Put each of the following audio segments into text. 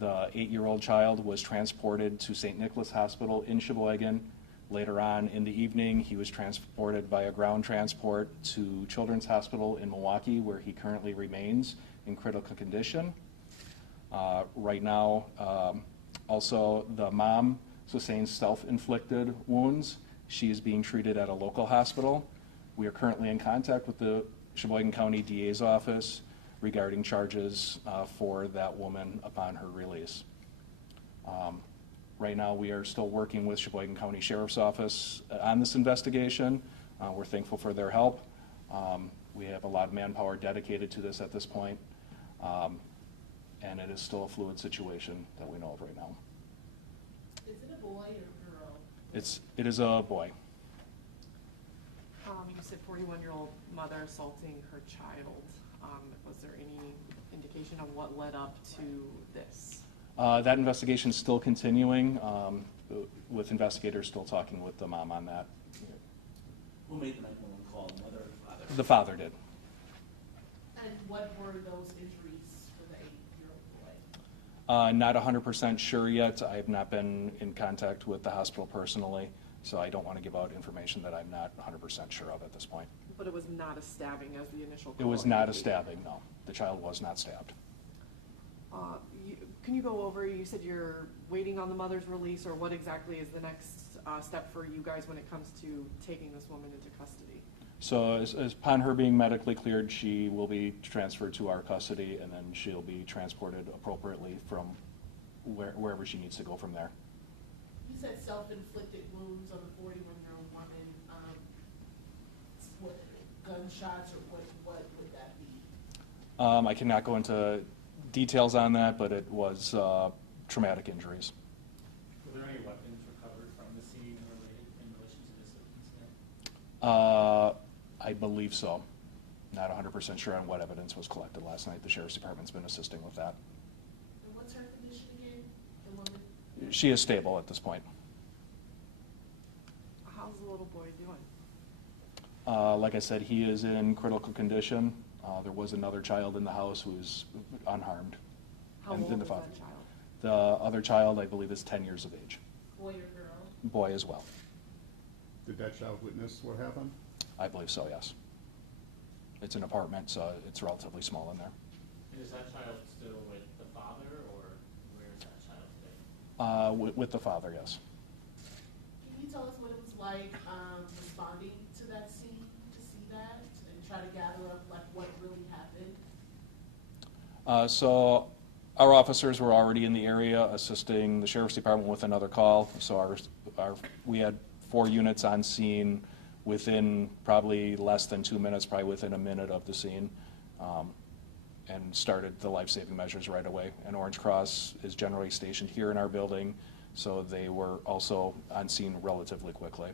The 8-year-old child was transported to St. Nicholas Hospital in Sheboygan. Later on in the evening, he was transported via ground transport to Children's Hospital in Milwaukee, where he currently remains in critical condition. Right now, also the mom sustained self-inflicted wounds. She is being treated at a local hospital. We are currently in contact with the Sheboygan County DA's office regarding charges for that woman upon her release. Right now, we are still working with Sheboygan County Sheriff's Office on this investigation. We're thankful for their help. We have a lot of manpower dedicated to this at this point, and it is still a fluid situation that we know of right now. Is it a boy or girl? It is a boy. You said 41-year-old mother assaulting her child. Was there any indication on what led up to this? That investigation is still continuing, with investigators still talking with the mom on that. Who made the 911 call, the mother or the father? The father did. And what were those injuries for the 8-year-old boy? Not 100% sure yet. I have not been in contact with the hospital personally, so I don't want to give out information that I'm not 100% sure of at this point. But it was not a stabbing as the initial It call was not a indicated. stabbing, no. The child was not stabbed. Can you go over, you said you're waiting on the mother's release, or what exactly is the next step for you guys when it comes to taking this woman into custody? So as upon her being medically cleared, she will be transferred to our custody, and then she'll be transported appropriately from wherever she needs to go from there. You said self-inflicted wounds on a 41-year-old woman. What, gunshots, or what would that be? I cannot go into details on that, but it was traumatic injuries. Were there any weapons recovered from the scene in relation to this incident? I believe so. Not 100% sure on what evidence was collected last night. The Sheriff's Department's been assisting with that. And what's her condition again, the woman? She is stable at this point. How's the little boy doing? Like I said, he is in critical condition. There was another child in the house who is unharmed. How And old then the is father. that child? The other child, I believe, is 10 years of age. Boy or girl? Boy as well. Did that child witness what happened? I believe so, yes. It's an apartment, so it's relatively small in there. And is that child still with the father, or where is that child today? With the father, yes. Can you tell us what it was like responding to that scene, to see that, and try to gather up like what really happened? So our officers were already in the area assisting the Sheriff's Department with another call. So we had 4 units on scene within probably less than 2 minutes, probably within a minute of the scene, and started the life-saving measures right away. And Orange Cross is generally stationed here in our building, so they were also on scene relatively quickly.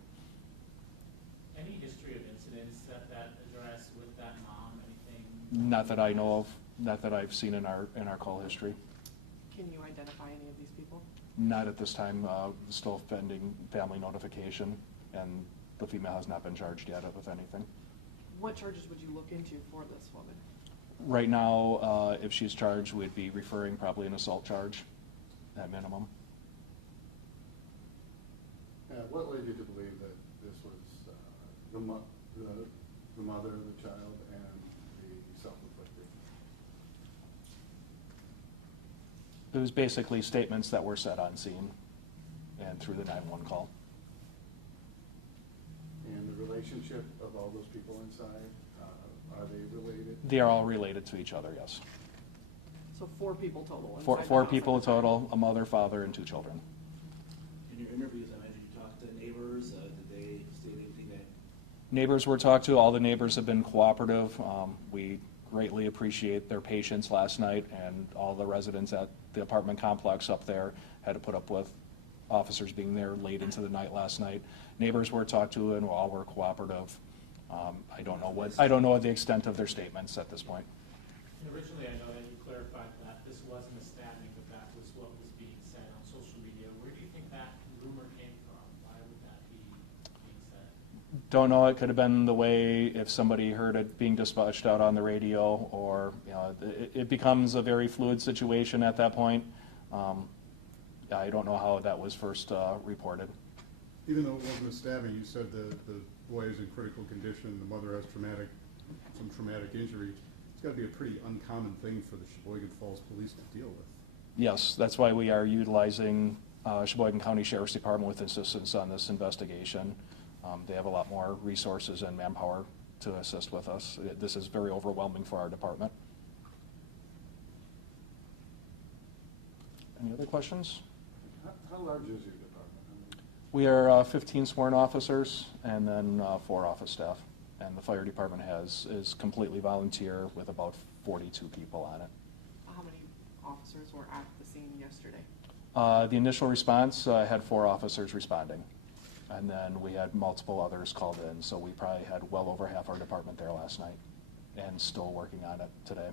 Any history of incidents that address with that mom, anything? Not that I know of, not that I've seen in our call history. Can you identify any of these people? Not at this time, still pending family notification, and the female has not been charged yet with anything. What charges would you look into for this woman? Right now, if she's charged, we'd be referring probably an assault charge at minimum. What led you to believe that this was the mother, the child, and the self-inflicted? It was basically statements that were said on scene and through the 911 call. And the relationship of all those people inside, are they related? They are all related to each other, yes. So 4 people total. Four, inside the four house people at the time. total, a mother, father, and 2 children. In your interviews, I imagine you talked to neighbors. Did they state anything that? Neighbors were talked to. All the neighbors have been cooperative. We greatly appreciate their patience last night, and all the residents at the apartment complex up there had to put up with officers being there late into the night last night. Neighbors were talked to, and all were cooperative. I don't know the extent of their statements at this point. And originally, I know that you clarified that this wasn't a stabbing, but that was what was being said on social media. Where do you think that rumor came from? Why would that be being said? Don't know. It could have been the way if somebody heard it being dispatched out on the radio, or it becomes a very fluid situation at that point. I don't know how that was first reported. Even though it wasn't a stabbing, you said the boy is in critical condition, the mother has some traumatic injury. It's got to be a pretty uncommon thing for the Sheboygan Falls Police to deal with. Yes, that's why we are utilizing Sheboygan County Sheriff's Department with assistance on this investigation. They have a lot more resources and manpower to assist with us. This is very overwhelming for our department. Any other questions? How large is your department? I mean, We are 15 sworn officers and then 4 office staff. And the fire department is completely volunteer with about 42 people on it. How many officers were at the scene yesterday? The initial response had 4 officers responding. And then we had multiple others called in, so we probably had well over half our department there last night and still working on it today.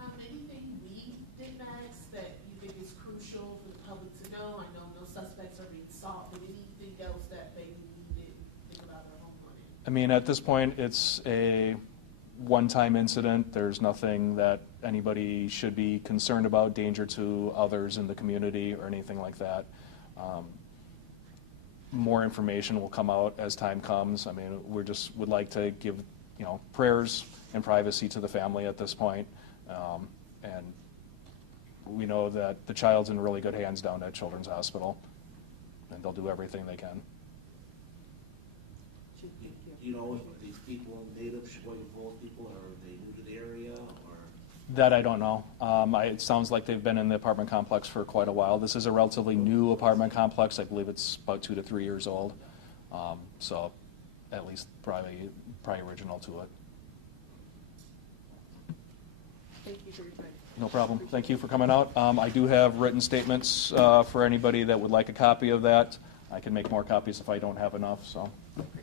Anything we didn't ask that you think is crucial for the public to know? I know no suspects are being sought, but anything else that maybe we didn't think about or home on it? I mean, at this point, it's a one-time incident. There's nothing that anybody should be concerned about, danger to others in the community or anything like that. More information will come out as time comes. I mean, we just would like to give, prayers and privacy to the family at this point. And we know that the child's in really good hands down at Children's Hospital, and they'll do everything they can. Chief, thank you. Do you know if these people, native Sheboygan Falls people, are they new to the area, or? That I don't know. It sounds like they've been in the apartment complex for quite a while. This is a relatively new apartment complex. I believe it's about 2 to 3 years old. So at least probably original to it. Thank you for your time. No problem. Thank you for coming out. I do have written statements for anybody that would like a copy of that. I can make more copies if I don't have enough, so. Great.